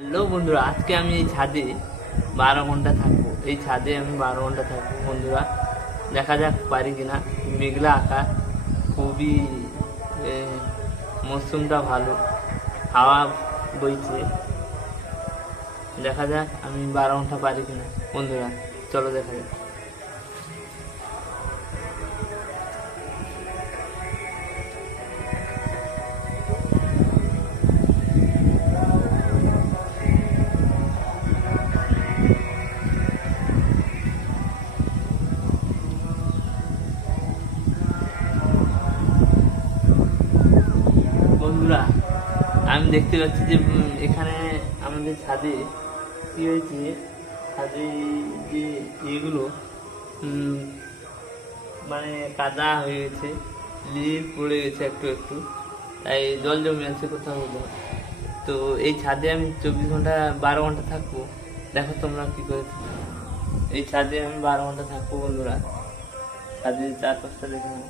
Hello বন্ধুরা, আজকে আমি এই ছাদে 12 ঘন্টা থাকবো। এই ছাদে আমি 12 ঘন্টা থাকবো বন্ধুরা। দেখা যাক পারি কিনা। মেঘলা আকাশ, খুবই এ, মৌসুমটা ভালো, হাওয়া বইছে। দেখা যাক আমি 12 ঘন্টা পারি কিনা বন্ধুরা। চলো দেখা যাক। বন্ধুরা, আমি দেখতে পাচ্ছি যে এখানে আমাদের ছাদে কি হয়েছে, ছাদে যে এগুলো মানে কাদা হয়ে গেছে, লিল পড়ে গেছে একটু একটু, তাই জল জমে আছে কোথাও কোথাও। তো এই ছাদে আমি 24 ঘন্টা 12 ঘন্টা থাকবো। দেখো তোমরা কি করে এই ছাদে আমি 12 ঘন্টা থাকবো বন্ধুরা। ছাদের চারপাশটা দেখে নাও।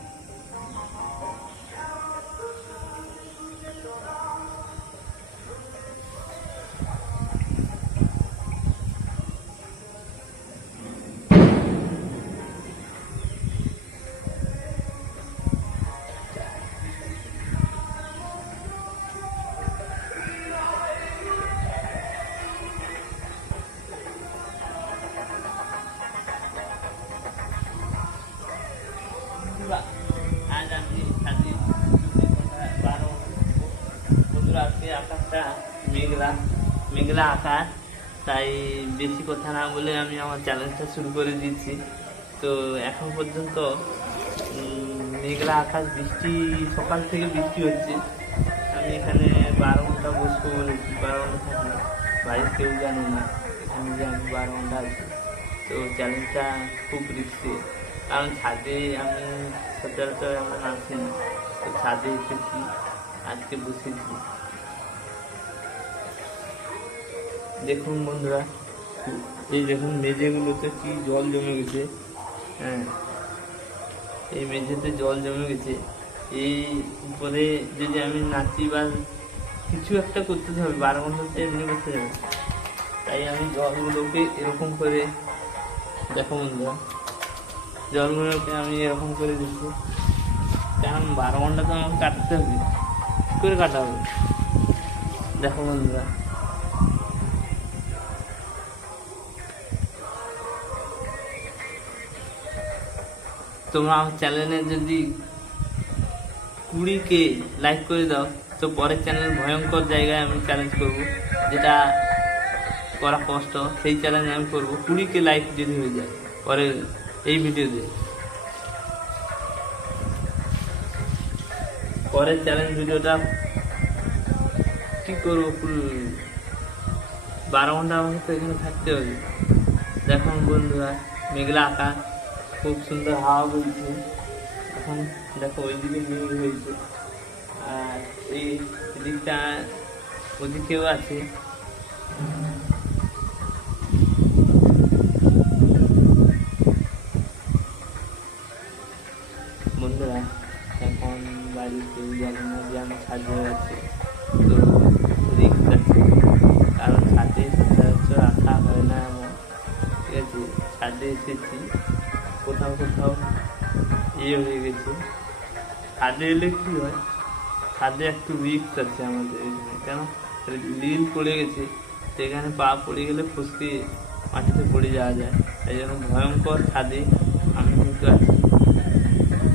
আজ আমি ছাদে 24 ঘন্টা 12 ঘন্টা থাকবো বন্ধুরা। আজকে আকাশটা মেঘলা মেঘলা আকাশ, তাই বেশি কথা না বলে আমি আমার চ্যালেঞ্জটা শুরু করে দিচ্ছি। তো এখন পর্যন্ত মেঘলা আকাশ, বৃষ্টি সকাল থেকে বৃষ্টি হচ্ছে। আমি এখানে 12 ঘন্টা বসবো বলেছি, 12 ঘন্টা থাকবো। বাড়ির কেউ জানে না এখানে যে আমি 12 ঘন্টা আছি। তো চ্যালেঞ্জটা খুব রিস্কি, কারণ ছাদে আমি সচরাচর আমরা নাচি না। তো ছাদে এসেছি, আজকে বসেছি। দেখুন বন্ধুরা, এই দেখুন মেঝেগুলোতে কি জল জমে গেছে। হ্যাঁ, এই মেঝেতে জল জমে গেছে। এই উপরে যদি আমি নাচি বা কিছু একটা করতে হবে, 12 ঘন্টা এমনি করতে হবে। তাই আমি জলগুলোকে এরকম করে, দেখো বন্ধুরা, জলগুলোকে আমি এরকম করে দিচ্ছি, কারণ 12 ঘন্টা তো আমাকে কাটতে হবে। কী করে কাটা হবে দেখো বন্ধুরা। তোমরা আমার চ্যানেলে যদি 20K লাইক করে দাও, তো পরের চ্যানেল ভয়ঙ্কর জায়গায় আমি চ্যালেঞ্জ করব, যেটা করা কষ্ট, সেই চ্যালেঞ্জ আমি করবো। 20K লাইক যদি হয়ে যায় পরের এই ভিডিওতে, পরের চ্যালেঞ্জ ভিডিওটা কি করবো, 12 ঘন্টা আমাকে তো এখানে থাকতে হবে। দেখুন বন্ধুরা, মেঘলা আকাশ, খুব সুন্দর হাওয়া বইছে। এখন দেখো ওইদিকে মেঘ হয়েছে, আর এই দিকটা ওদিকেও আছে। বন্ধুরা, এখন বাড়িতে জানি না যে আমি ছাদে আছি, তো রিস্ক আছে, কারণ ছাদে সচরাচর রাখা হয় না এমন। ঠিক আছে, ছাদে এসেছি, কোথাও কোথাও হয়ে গেছে। ছাদে এলে কী হয়, ছাদে একটু রিস্ক আছে আমাদের এখানে, কেন লিল পড়ে গেছে, সেখানে পা পড়ে গেলে ফসকে মাটিতে পড়ে যাওয়া যায়। তাই জন্য ভয়ঙ্কর ছাদে আমি কিন্তু আছি।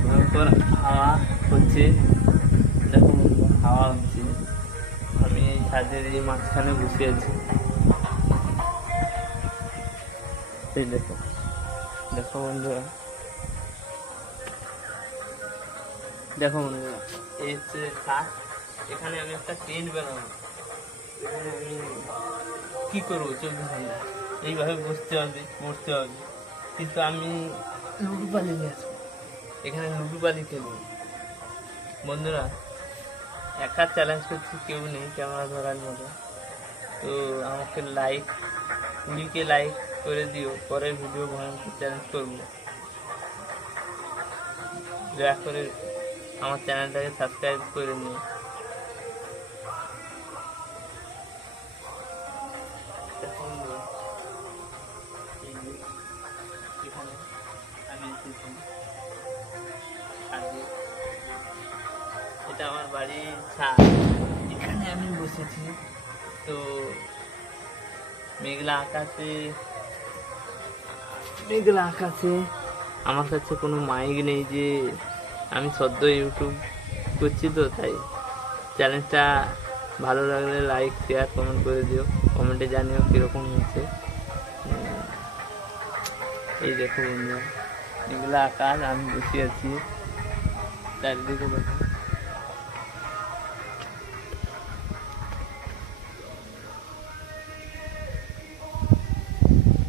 ভয়ঙ্কর হাওয়া হচ্ছে, দেখো হাওয়া হচ্ছে। আমি এই ছাদের এই মাঝখানে বসে আছি। এই দেখো, দেখো বন্ধুরা, দেখো বন্ধুরা, এই হচ্ছে ছাদ। এখানে আমি একটা টেন্ট বানাবো। এখানে আমি কী করবো, 24 ঘন্টা এইভাবে বসতে হবে, পড়তে হবে। কিন্তু আমি লুডু পালি নিয়ে আসবো, এখানে লুডু পালি খেলবো বন্ধুরা। একা চ্যালেঞ্জ করছি, কেউ নেই ক্যামেরা ধরার মতো। তো আমাকে 20K লাইক করে দিও, পরের ভিডিও ভয়ঙ্কর চ্যালেঞ্জ করবো। দয়া করে আমার চ্যানেলটাকে সাবস্ক্রাইব করে নিও। দেখুন এই যে এখানে আমি এসেছি ছাদে, এটা আমার বাড়ির ছাদ, এখানে আমি বসেছি। তো মেঘলা আকাশে আমার কাছে কোনো মাইক নেই, যে আমি সদ্য ইউটিউব করছি, তো তাই চ্যানেলটা ভালো লাগলে লাইক শেয়ার কমেন্ট করে দিও, কমেন্টে জানিও কীরকম হয়েছে। এই দেখো বন্ধুরা, মেঘলা আকাশ, আমি বসে আছি, চারিদিকে দেখো।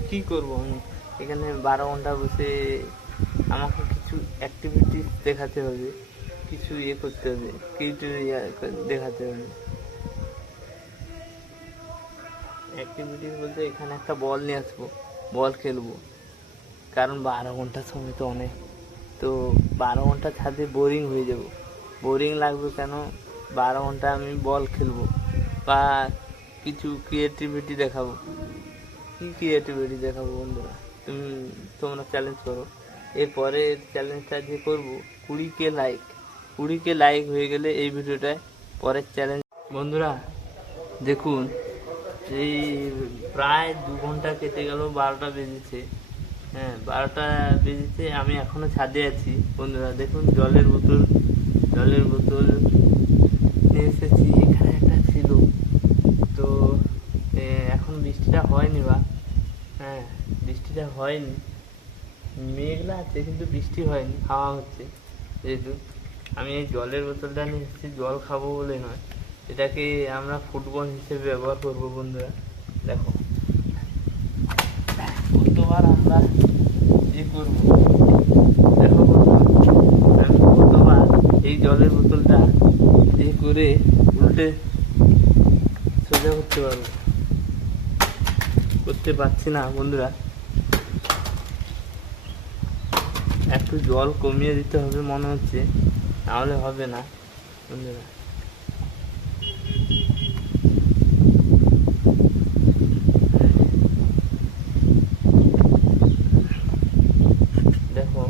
কি করবো আমি এখানে 12 ঘন্টা বসে, আমাকে কিছু অ্যাক্টিভিটিস দেখাতে হবে, কিছু করতে হবে, দেখাতে হবে। অ্যাক্টিভিটিস বলতে এখানে একটা বল নিয়ে আসবো, বল খেলবো, কারণ 12 ঘন্টার সময় তো অনেক, তো 12 ঘন্টা ছাদে বোরিং হয়ে যাব, বোরিং লাগবে কেন, 12 ঘন্টা আমি বল খেলবো বা কিছু ক্রিয়েটিভিটি দেখাবো। কি ক্রিয়েটিভিটি দেখাবো বন্ধুরা, তোমরা চ্যালেঞ্জ করো। এরপরে চ্যালেঞ্জটা যে করবো 20K লাইক হয়ে গেলে এই ভিডিওটায় পরের চ্যালেঞ্জ। বন্ধুরা দেখুন, এই প্রায় 2 ঘন্টা কেটে গেল, 12টা বেজেছে। হ্যাঁ, 12টা বেজেছে, আমি এখনো ছাদে আছি। বন্ধুরা দেখুন, জলের বোতল নিয়ে এসেছি, এখানে একটা ছিল। তো এখন বৃষ্টিটা হয়নি, হ্যাঁ বৃষ্টিটা হয়নি, মেঘলা আছে কিন্তু বৃষ্টি হয়নি, হাওয়া হচ্ছে। যেহেতু আমি এই জলের বোতলটা নিয়ে এসেছি, জল খাবো বলে নয়, এটাকে আমরা ফুটবল হিসেবে ব্যবহার করবো। বন্ধুরা দেখো, কতবার আমরা করবো, দেখো আমি কতবার এই জলের বোতলটা করে উল্টে সোজা করতে পারছি না। বন্ধুরা একটু জল কমিয়ে দিতে হবে মনে হচ্ছে, নাহলে হবে না। বন্ধুরা দেখো,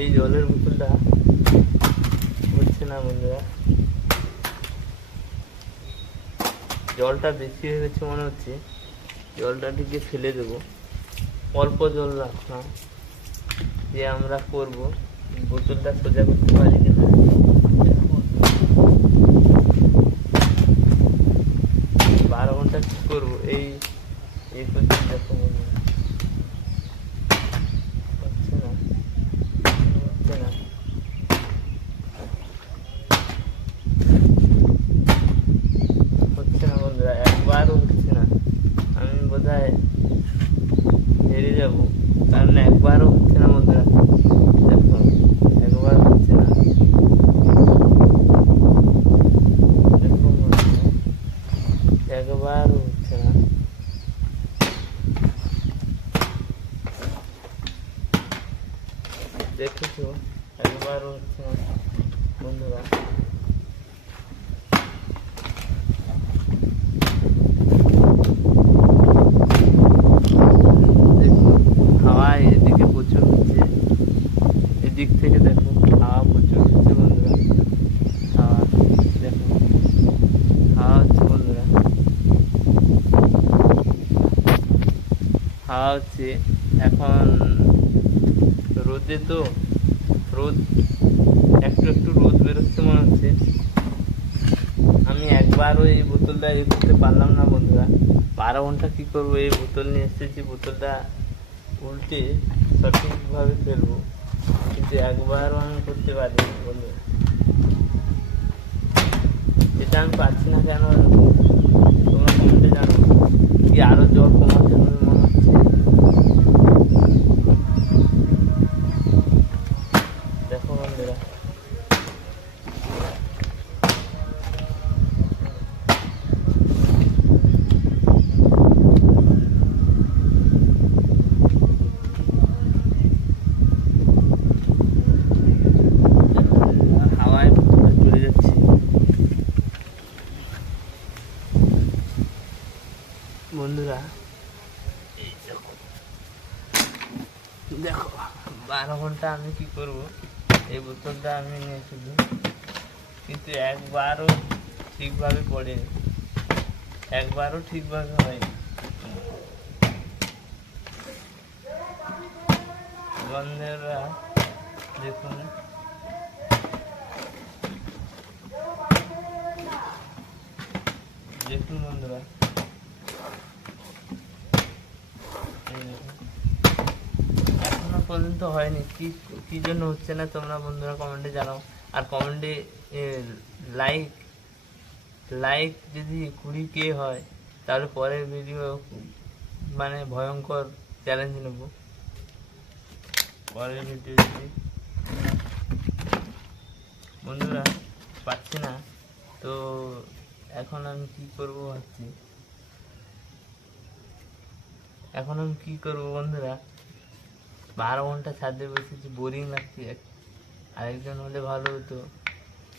এই জলের বোতলটা হচ্ছে না। বন্ধুরা জলটা বেশি হয়ে গেছে মনে হচ্ছে, জলটা দিকে ফেলে দেবো, অল্প জল রাখলাম, যে আমরা করব বোতলটা সোজা করতে পারি কিনা। 12 ঘন্টা কি করবো, এই করছি। দেখো হচ্ছে না, বন্ধুরা, একবারও হচ্ছে না। আমি বোধহয় হেরে যাবো, কারণ একবারও হচ্ছে না। বন্ধুরা দেখো, একবার হচ্ছে না। দেখো একবারও হচ্ছে না। দেখেছো, একবারও হচ্ছে না। বন্ধুরা এদিকে প্রচুর হচ্ছে, এদিক থেকে দেখো হাওয়া প্রচুর হচ্ছে। বন্ধুরা হাওয়া দেখো, হাওয়া হচ্ছে। বন্ধুরা হাওয়া হচ্ছে, এখন রোদে তো রোদ একটু রোদ বেরোচ্ছে মনে হচ্ছে। আমি একবারও এই বোতলটা করতে পারলাম না। বন্ধুরা 12 ঘন্টা কি করবো, এই বোতল নিয়ে এসেছি, বোতলটা উল্টে সঠিকভাবে ফেলবো, কিন্তু একবারও আমি করতে পারিনি। বন্ধুরা এটা আমি পারছি না কেন, তোমরা কমেন্টে জানো। কি আরো জল কমাতে হবে মনে হচ্ছে। দেখো বন্ধুরা, চলে যাচ্ছে। বন্ধুরা এই দেখো দেখো 12 ঘন্টা আমি কি করব, এই বোতলটা আমি নিয়েছিল কিন্তু একবারও ঠিকভাবে পড়েনি, একবারও ঠিকভাবে হয়নি। বন্ধুরা দেখুন দেখুন বন্ধুরা, এখনো পর্যন্ত হয়নি। কি কি জন্য হচ্ছে না তোমরা বন্ধুরা কমেন্টে জানাও। আর কমেন্টে লাইক লাইক যদি 20K হয় তাহলে পরের ভিডিও মানে ভয়ঙ্কর চ্যালেঞ্জ নেব পরের ভিডিও। যদি বন্ধুরা পাচ্ছি না তো এখন আমি কি করব ভাবছি, এখন আমি কি করবো বন্ধুরা, 12 ঘন্টা ছাদে বসেছি, বোরিং লাগছে। আরেকজন হলে ভালো হতো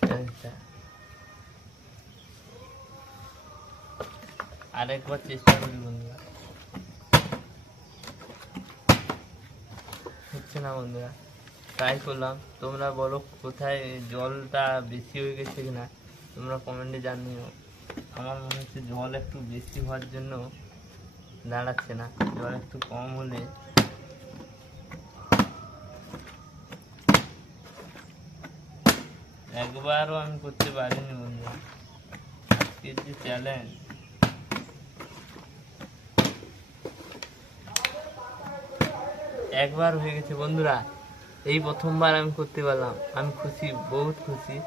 চ্যালেঞ্জটা। আরেকবার চেষ্টা করি বন্ধুরা, হচ্ছে না বন্ধুরা। ট্রাই করলাম, তোমরা বলো কোথায় জলটা বেশি হয়ে গেছে কিনা, তোমরা কমেন্টে জানিও। আমার মনে হচ্ছে জল একটু বেশি হওয়ার জন্য দাঁড়াচ্ছে না, জল একটু কম হলে একবারও আমি করতে পারিনি বন্ধুরা। আজকের যে চ্যালেঞ্জ, একবার হয়ে গেছে বন্ধুরা, এই প্রথমবার আমি করতে পারলাম। আমি খুশি, বহুত খুশি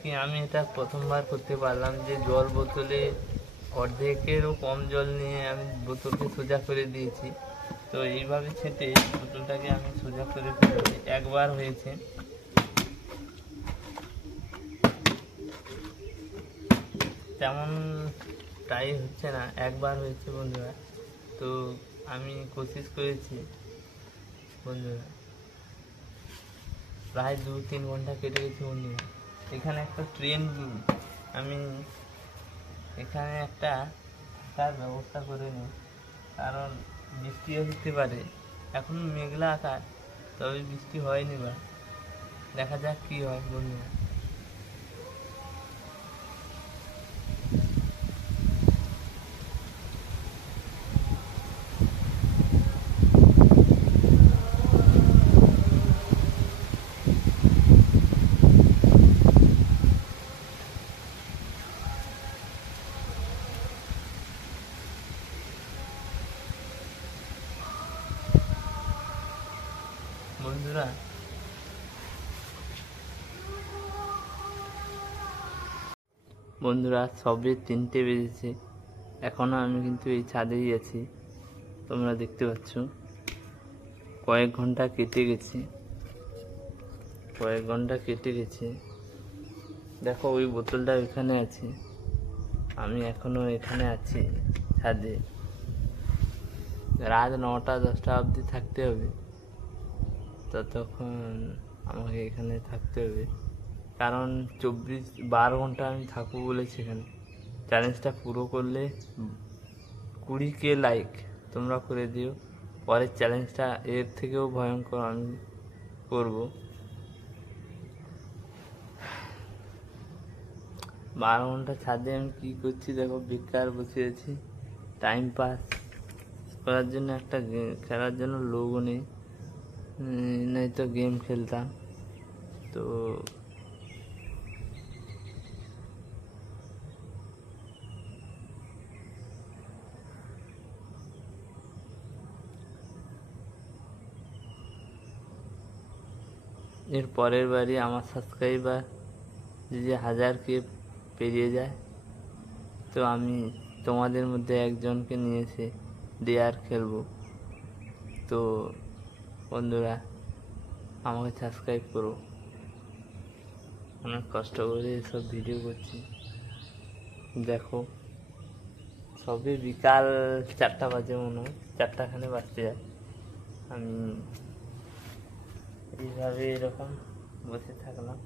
কি আমি এটা প্রথমবার করতে পারলাম, যে জল বোতলে অর্ধেকেরও কম জল নিয়ে আমি বোতলকে সোজা করে দিয়েছি। তো এইভাবে ছেটে বোতলটাকে আমি সোজা করে ফেলেছি, একবার হয়েছে। তেমন ট্রাই হচ্ছে না, একবার হয়েছে বন্ধুরা। তো আমি কোশিশ করেছি বন্ধুরা, প্রায় 2-3 ঘন্টা কেটে গেছে বন্ধুরা। এখানে একটা ট্রেন, আমি এখানে একটা তার ব্যবস্থা করে নিই, কারণ বৃষ্টি হতে পারে। এখন মেঘলা আকাশ, তবে বৃষ্টি হয়নি, বা দেখা যাক কি হয় বন্ধুরা। বন্ধুরা বন্ধুরা সবে 3টে বেজেছে, এখনও আমি কিন্তু এই ছাদেই আছি। তোমরা দেখতে পাচ্ছ কয়েক ঘন্টা কেটে গেছে, কয়েক ঘন্টা কেটে গেছে। দেখো ওই বোতলটা ওইখানে আছে, আমি এখনও এখানে আছি ছাদে। রাত 9টা-10টা অবধি থাকতে হবে, ততক্ষণ আমাকে এখানে থাকতে হবে, কারণ 12 ঘন্টা আমি থাকবো বলেছি এখানে। চ্যালেঞ্জটা পুরো করলে 20K লাইক তোমরা করে দিও। পরের চ্যালেঞ্জটা এর থেকেও ভয়ঙ্কর আমি করব। 12 ঘন্টা ছাদে আমি কী করছি দেখো, বেকার বসে আছি, টাইম পাস করার জন্য একটা খেলার জন্য লোকও নেই, নয়তো গেম খেলতাম। তো এর পরের বারই আমার সাবস্ক্রাইবার যদি 1000K পেরিয়ে যায়, তো আমি তোমাদের মধ্যে একজনকে নিয়ে এসে ডেয়ার খেলবো। তো বন্ধুরা আমাকে সাবস্ক্রাইব করো, অনেক কষ্ট করে এসব ভিডিও করছি। দেখো সবে বিকাল 4টা বাজে, মনে হয় 4টাখানে বাজতে যায়। আমি এইভাবে এরকম বসে থাকলাম।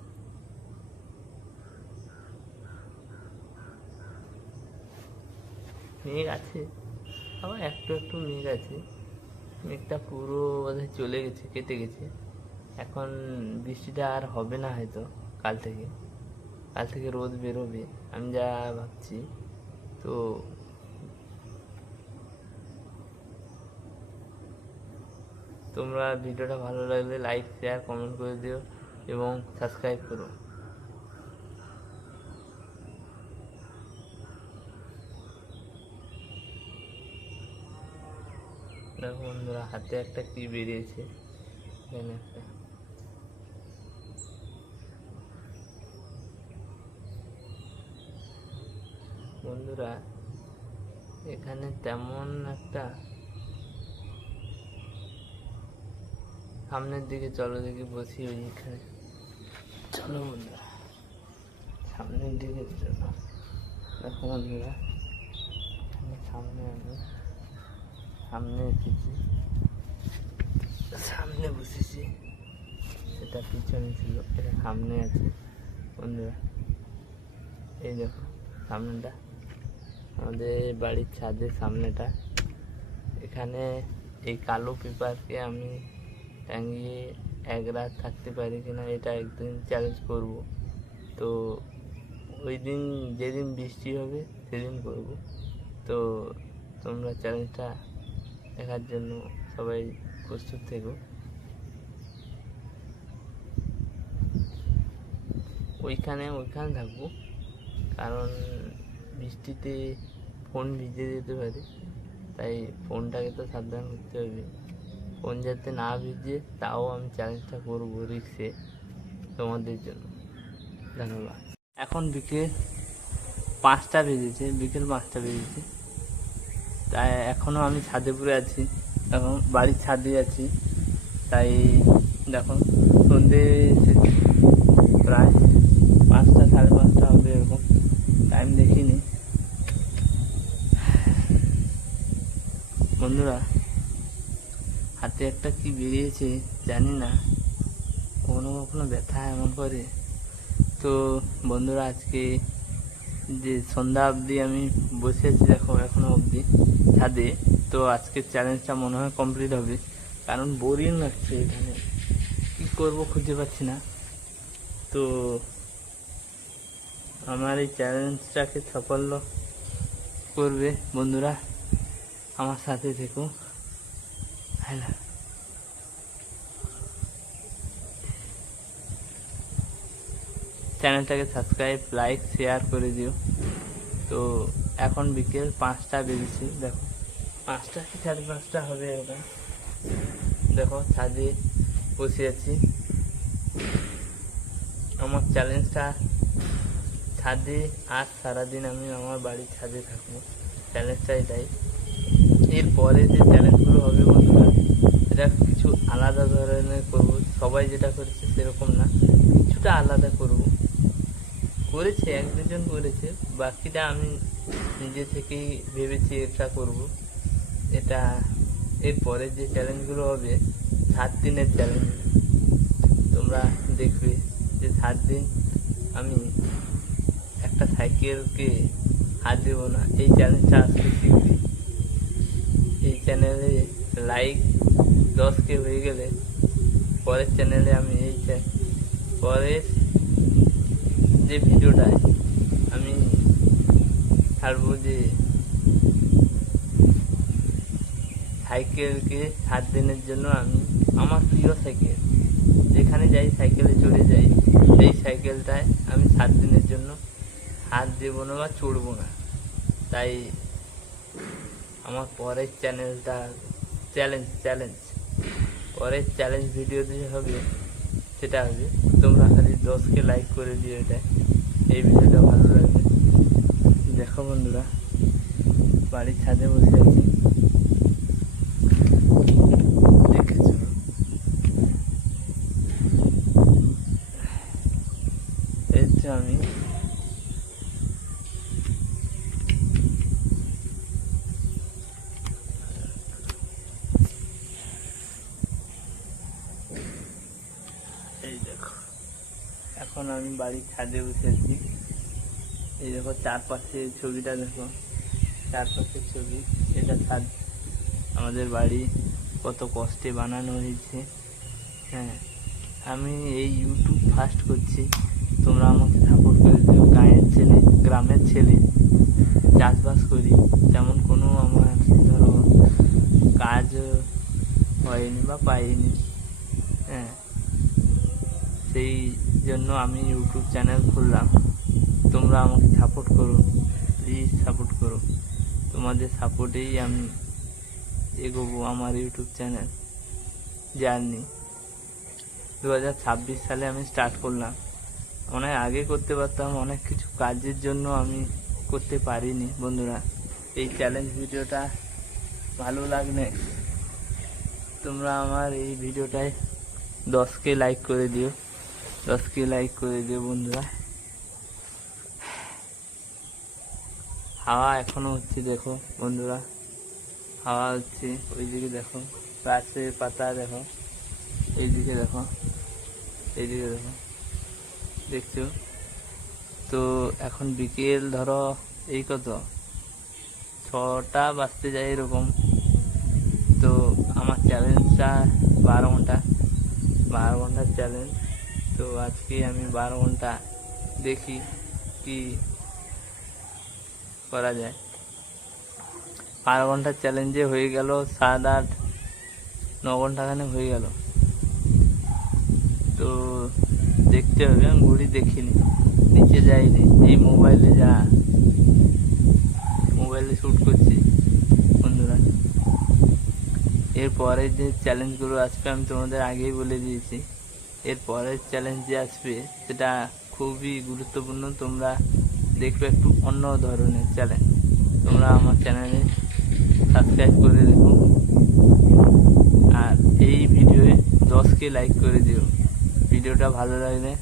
মেঘ আছে আবার একটু একটু মেঘ আছে, মেঘটা পুরো বোধহয় চলে গেছে, কেটে গেছে। এখন বৃষ্টিটা আর হবে না হয়তো কাল থেকে রোদ বেরোবে আমি যা ভাবছি। তো তোমরা ভিডিওটা ভালো লাগলে লাইক শেয়ার কমেন্ট করে দিও এবং সাবস্ক্রাইব করো। দেখো বন্ধুরা, হাতে একটা কি বেরিয়েছে, এখানে একটা। বন্ধুরা এখানে তেমন একটা, সামনের দিকে চলো দেখি বসি ওইখানে। চলো বন্ধুরা সামনের দিকে চলো। দেখো বন্ধুরা সামনে আমি সামনে এসেছি, সামনে বসেছি, সেটা পিছনে ছিল, এটা সামনে আছে বন্ধুরা। এই দেখো সামনেটা, আমাদের বাড়ির ছাদের সামনেটা। এখানে এই কালো পেপারকে আমি টাঙিয়ে এক রাত থাকতে পারি কিনা এটা একদিন চ্যালেঞ্জ করব। তো ওই দিন যেদিন বৃষ্টি হবে সেদিন করব। তো তোমরা চ্যালেঞ্জটা দেখার জন্য সবাই প্রস্তুত থেকো। ওইখানে থাকবো, কারণ বৃষ্টিতে ফোন ভিজে যেতে পারে, তাই ফোনটাকে তো সাবধান করতে হবে। ফোন যাতে না ভিজে তাও আমি চ্যালেঞ্জটা করবো রিক্সে তোমাদের জন্য। ধন্যবাদ। এখন বিকেল 5টা বেজেছে, তাই এখনও আমি ছাদে পড়ে আছি, এখন বাড়ির ছাদে আছি। তাই দেখো সন্ধে প্রায় 5টা 5:30 হবে, এরকম টাইম দেখিনি। বন্ধুরা হাতে একটা কি বেরিয়েছে জানি না, কখনো ব্যথা এমন করে। তো বন্ধুরা আজকে যে সন্ধ্যা অবধি আমি বসে আছি, দেখো এখনো অবধি ছাদে। তো আজকের চ্যালেঞ্জটা মনে হয় কমপ্লিট হবে, কারণ বোরিং লাগছে এখানে, কী করবো খুঁজে পাচ্ছি না। তো আমার এই চ্যালেঞ্জটাকে সাফল্য করবে বন্ধুরা, আমার সাথে থেকো। হ্যালো, চ্যানেলটাকে সাবস্ক্রাইব লাইক শেয়ার করে দিও। তো এখন বিকেল 5টা বেজেছে, দেখো 5টা কি 5:30 হবে এরকম। দেখো ছাদে বসে আছি, আমার চ্যালেঞ্জটা ছাদে, আর সারাদিন আমি আমার বাড়ির ছাদে থাকবো, চ্যালেঞ্জটা এটাই। এরপরে যে চ্যালেঞ্জগুলো হবে বন্ধুরা, এটা কিছু আলাদা ধরনের করবো, সবাই যেটা করেছে সেরকম না, কিছুটা আলাদা করেছে, 1-2 জন করেছে, বাকিটা আমি নিজে থেকেই ভেবেছি এটা করব। এটা এরপরে যে চ্যালেঞ্জগুলো হবে 7 দিনের চ্যালেঞ্জ, তোমরা দেখবে যে 7 দিন আমি একটা সাইকেলকে হাত দেবো না। এই চ্যালেঞ্জটা আজকে শিখবে। এই চ্যানেলে লাইক 10K হয়ে গেলে পরের চ্যানেলে আমি পরের যে ভিডিওটায় আমি ছাড়বো যে সাইকেলকে 7 দিনের জন্য আমি আমার প্রিয় সাইকেল, যেখানে যাই সাইকেলে চড়ে যাই, সেই সাইকেলটায় আমি 7 দিনের জন্য হাত দেবো না বা চড়বো না। তাই আমার পরের চ্যানেলটা পরের চ্যালেঞ্জ ভিডিও দিয়ে হবে, সেটা হবে তোমরা খালি 10K লাইক করে দিও। এই ভিডিওটা ভালো লাগবে। দেখো বন্ধুরা বাড়ির ছাদে বসে আছি, দেখেছো এই তো আমি এই দেখো এখন আমি বাড়ির ছাদে বসে আছি। এই দেখো চারপাশে ছবিটা দেখো, চারপাশের ছবি। এটা ছাদ, আমাদের বাড়ি কত কষ্টে বানানো হয়েছে। হ্যাঁ, আমি এই ইউটিউব ফার্স্ট করছি, তোমরা আমাকে সাপোর্ট করে দিও। গ্রামের ছেলে, চাষবাস করি, তেমন কোনো আমার ধরো কাজ হয়নি বা পাইনি। হ্যাঁ, সেই জন্য আমি ইউটিউব চ্যানেল খুললাম। তোমরা আমাকে সাপোর্ট করো, প্লিজ সাপোর্ট করো। তোমাদের সাপোর্টেই আমি এগোবো আমার ইউটিউব চ্যানেল জার্নি। 2026 সালে আমি স্টার্ট করলাম, অনেক আগে করতে পারতাম, অনেক কিছু কাজের জন্য আমি করতে পারিনি। বন্ধুরা, এই চ্যালেঞ্জ ভিডিওটা ভালো লাগলে তোমরা আমার এই ভিডিওটায় 10K লাইক করে দিও, 10K লাইক করে দিও বন্ধুরা। হাওয়া এখনো হচ্ছে, দেখো বন্ধুরা, হাওয়া হচ্ছে। ওইদিকে দেখো গাছের পাতা, দেখো এইদিকে দেখো, এইদিকে দেখো, দেখছো তো। এখন বিকেল ধরো এই কত 6টা বাজতে যায় এরকম। তো আমার চ্যালেঞ্জটা 12 ঘন্টার চ্যালেঞ্জ। তো আজকে আমি 12 ঘন্টা দেখি কি করা যায়। 12 ঘন্টার চ্যালেঞ্জে হয়ে গেল 7-8-9 ঘন্টাখানে হয়ে গেল। তো দেখতে হবে, আমি ঘড়ি দেখিনি, নিচে যাইনি, এই মোবাইলে শ্যুট করছি বন্ধুরা। এরপরে যে চ্যালেঞ্জগুলো আসবে আমি তোমাদের আগেই বলে দিয়েছি। এরপরের চ্যালেঞ্জ যে আসবে সেটা খুবই গুরুত্বপূর্ণ, তোমরা দেখবে একটু অন্য ধরনের চ্যালেঞ্জ। তোমরা আমার চ্যানেলে সাবস্ক্রাইব করে রেখো, আর এই ভিডিওয়ে 10K লাইক করে দিও। ভিডিওটা ভালো লাগলে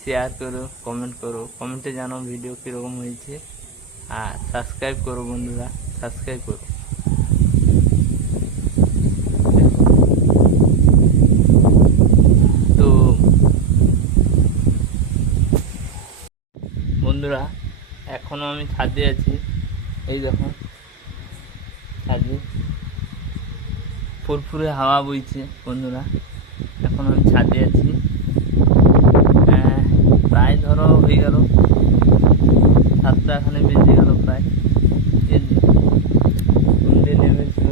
শেয়ার করো, কমেন্ট করো, কমেন্টে জানাও ভিডিও কীরকম হয়েছে। আর সাবস্ক্রাইব করো বন্ধুরা, সাবস্ক্রাইব করো। তো বন্ধুরা, এখনও আমি ছাদে আছি, এই দেখো ছাদে ফুরফুরে হাওয়া বইছে বন্ধুরা। এখন আমি ছাদে আছি, প্রায় ধরো হয়ে গেল 7টাখানে বেজে গেল প্রায়। সন্ধে নেমেছিল,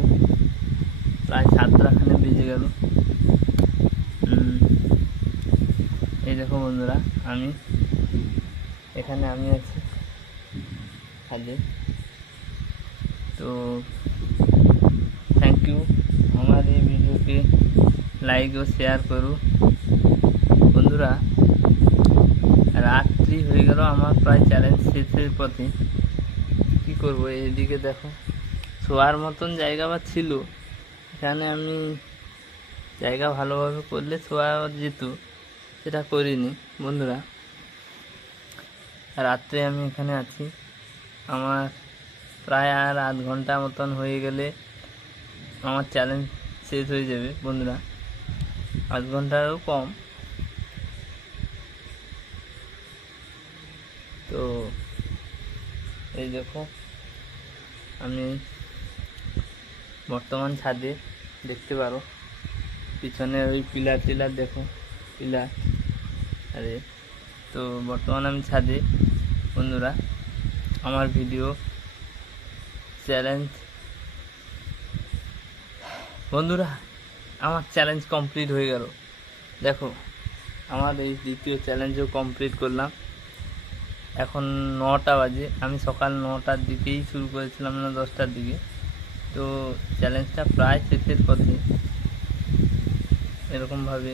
প্রায় 7টাখানে বেজে গেল। এই দেখো বন্ধুরা, আমি আছি ছাদে। তো থ্যাংক ইউ, আমার এই ভিডিওকে লাইক ও শেয়ার করো বন্ধুরা। রাত্রি হয়ে গেল, আমার প্রায় চ্যালেঞ্জ শেষের পথে। কী করবো, এদিকে দেখো শোয়ার মতন জায়গা বা ছিল, এখানে আমি জায়গা ভালোভাবে করলে শোয়া যেত, সেটা করিনি বন্ধুরা। রাত্রে আমি এখানে আছি, আমার প্রায় আর 8 ঘন্টা মতন হয়ে গেলে আমার চ্যালেঞ্জ শেষ হয়ে যাবে বন্ধুরা, 8 ঘন্টারও কম। তো এই দেখো আমি বর্তমান ছাদে, দেখতে পারো পিছনে ওই পিলার টিলার, দেখো পিলার। আরে তো বর্তমান আমি ছাদে বন্ধুরা। আমার ভিডিও চ্যালেঞ্জ বন্ধুরা, আমার চ্যালেঞ্জ কমপ্লিট হয়ে গেল। দেখো আমার এই দ্বিতীয় চ্যালেঞ্জও কমপ্লিট করলাম। এখন 9টা বাজে, আমি সকাল 9টার দিকেই শুরু করেছিলাম, না 10টার দিকে। তো চ্যালেঞ্জটা প্রায় শেষের পথে এরকমভাবে